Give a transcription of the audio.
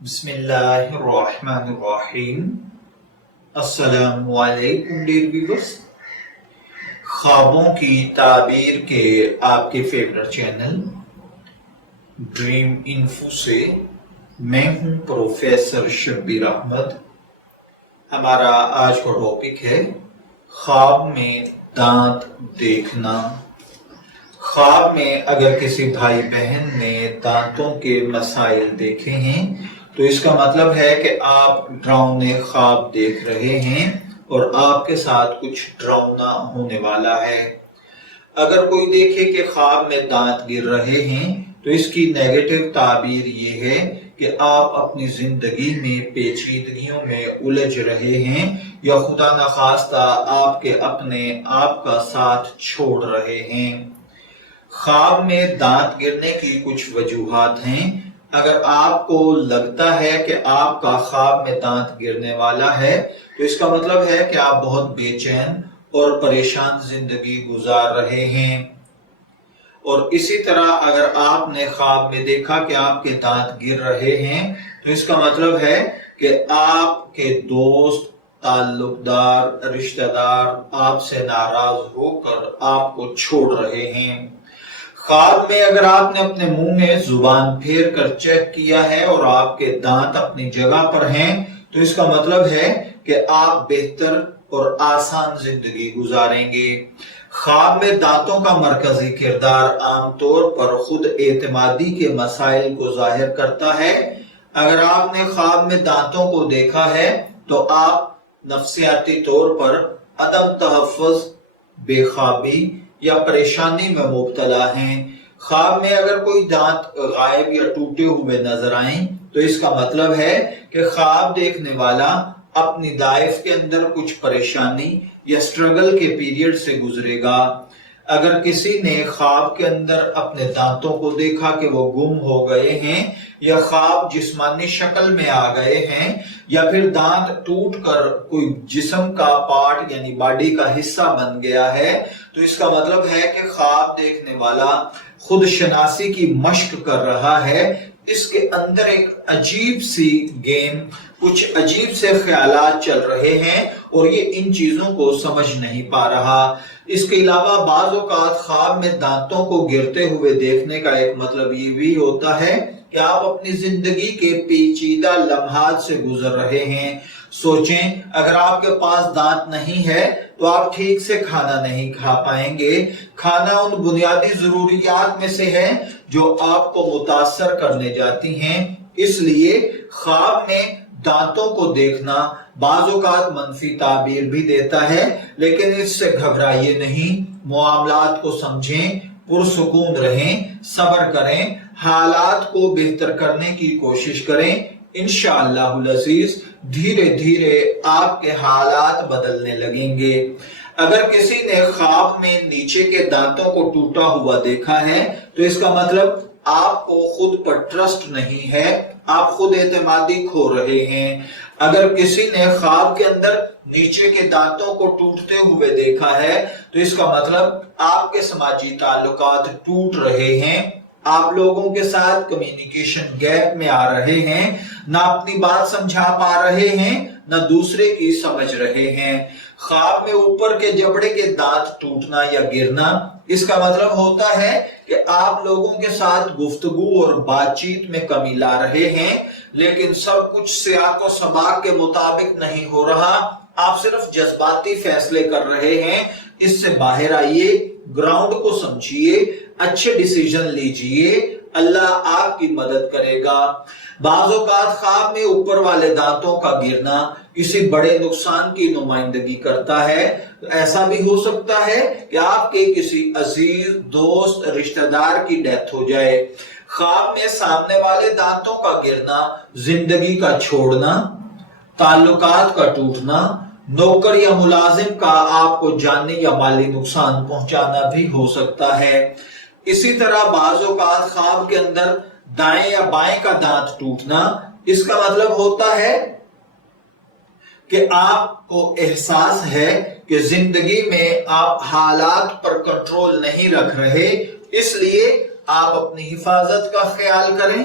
بسم اللہ الرحمن الرحیم۔ السلام علیکم ڈیئر ویورز، خوابوں کی تعبیر کے آپ کے فیورٹ چینل ڈریم انفو سے میں ہوں پروفیسر شبیر احمد۔ ہمارا آج کا ٹاپک ہے خواب میں دانت دیکھنا۔ خواب میں اگر کسی بھائی بہن نے دانتوں کے مسائل دیکھے ہیں تو اس کا مطلب ہے کہ آپ ڈراؤنے خواب دیکھ رہے ہیں اور آپ کے ساتھ کچھ ڈراؤنا ہونے والا ہے۔ اگر کوئی دیکھے کہ خواب میں دانت گر رہے ہیں تو اس کی نیگیٹو تعبیر یہ ہے کہ آپ اپنی زندگی میں پیچیدگیوں میں الجھ رہے ہیں یا خدا نخواستہ آپ کے اپنے آپ کا ساتھ چھوڑ رہے ہیں۔ خواب میں دانت گرنے کی کچھ وجوہات ہیں۔ اگر آپ کو لگتا ہے کہ آپ کا خواب میں دانت گرنے والا ہے تو اس کا مطلب ہے کہ آپ بہت بے چین اور پریشان زندگی گزار رہے ہیں۔ اور اسی طرح اگر آپ نے خواب میں دیکھا کہ آپ کے دانت گر رہے ہیں تو اس کا مطلب ہے کہ آپ کے دوست، تعلق دار، رشتہ دار آپ سے ناراض ہو کر آپ کو چھوڑ رہے ہیں۔ خواب میں اگر آپ نے اپنے منہ میں زبان پھیر کر چیک کیا ہے اور آپ کے دانت اپنی جگہ پر ہیں تو اس کا مطلب ہے کہ آپ بہتر اور آسان زندگی گزاریں گے۔ خواب میں دانتوں کا مرکزی کردار عام طور پر خود اعتمادی کے مسائل کو ظاہر کرتا ہے۔ اگر آپ نے خواب میں دانتوں کو دیکھا ہے تو آپ نفسیاتی طور پر عدم تحفظ، بے خوابی یا پریشانی میں مبتلا ہیں۔ خواب میں اگر کوئی دانت غائب یا ٹوٹے ہوئے نظر آئیں تو اس کا مطلب ہے کہ خواب دیکھنے والا اپنی لائف کے اندر کچھ پریشانی یا سٹرگل کے پیریڈ سے گزرے گا۔ اگر کسی نے خواب کے اندر اپنے دانتوں کو دیکھا کہ وہ گم ہو گئے ہیں یا خواب جسمانی شکل میں آ گئے ہیں یا پھر دانت ٹوٹ کر کوئی جسم کا پارٹ یعنی باڈی کا حصہ بن گیا ہے تو اس کا مطلب ہے کہ خواب دیکھنے والا خود شناسی کی مشق کر رہا ہے۔ اس کے اندر ایک عجیب سی گیم، کچھ عجیب سے خیالات چل رہے ہیں اور یہ ان چیزوں کو سمجھ نہیں پا رہا۔ اس کے علاوہ بعض اوقات خواب میں دانتوں کو گرتے ہوئے دیکھنے کا ایک مطلب یہ بھی ہوتا ہے کہ آپ اپنی زندگی کے پیچیدہ لمحات سے گزر رہے ہیں۔ سوچیں، اگر آپ کے پاس دانت نہیں ہے تو آپ ٹھیک سے کھانا نہیں کھا پائیں گے۔ کھانا ان بنیادی ضروریات میں سے ہے جو آپ کو متاثر کرنے جاتی ہیں۔ اس لیے خواب میں دانتوں کو دیکھنا بعض اوقات منفی تعبیر بھی دیتا ہے، لیکن اس سے گھبرائیے نہیں۔ معاملات کو سمجھیں، پرسکون رہیں، صبر کریں، حالات کو بہتر کرنے کی کوشش کریں۔ انشاءاللہ العزیز دھیرے دھیرے آپ کے حالات بدلنے لگیں گے۔ اگر کسی نے خواب میں نیچے کے دانتوں کو ٹوٹا ہوا دیکھا ہے تو اس کا مطلب آپ کو خود پر ٹرسٹ نہیں ہے، آپ خود اعتمادی کھو رہے ہیں۔ اگر کسی نے خواب کے اندر نیچے کے دانتوں کو ٹوٹتے ہوئے دیکھا ہے تو اس کا مطلب آپ کے سماجی تعلقات ٹوٹ رہے ہیں، آپ لوگوں کے ساتھ کمیونیکیشن گیپ میں آ رہے ہیں، نہ اپنی بات سمجھا پا رہے ہیں نہ دوسرے کی سمجھ رہے ہیں۔ خواب میں اوپر کے جبڑے کے دانت ٹوٹنا یا گرنا اس کا مطلب ہوتا ہے کہ آپ لوگوں کے ساتھ گفتگو اور بات چیت میں کمی لا رہے ہیں، لیکن سب کچھ سیاق و سباق کے مطابق نہیں ہو رہا، آپ صرف جذباتی فیصلے کر رہے ہیں۔ اس سے باہر آئیے، گراؤنڈ کو سمجھیے، اچھے ڈیسیژن لیجئے، اللہ آپ کی مدد کرے گا۔ بعض اوقات خواب میں اوپر والے دانتوں کا گرنا کسی بڑے نقصان کی نمائندگی کرتا ہے۔ ایسا بھی ہو سکتا ہے کہ آپ کے کسی عزیز، دوست، رشتہ دار کی ڈیتھ ہو جائے۔ خواب میں سامنے والے دانتوں کا گرنا زندگی کا چھوڑنا، تعلقات کا ٹوٹنا، نوکر یا ملازم کا آپ کو جانی یا مالی نقصان پہنچانا بھی ہو سکتا ہے۔ اسی طرح بعض اوقات خواب کے اندر دائیں یا بائیں کا دانت ٹوٹنا اس کا مطلب ہوتا ہے کہ آپ کو احساس ہے کہ زندگی میں آپ حالات پر کنٹرول نہیں رکھ رہے، اس لیے آپ اپنی حفاظت کا خیال کریں،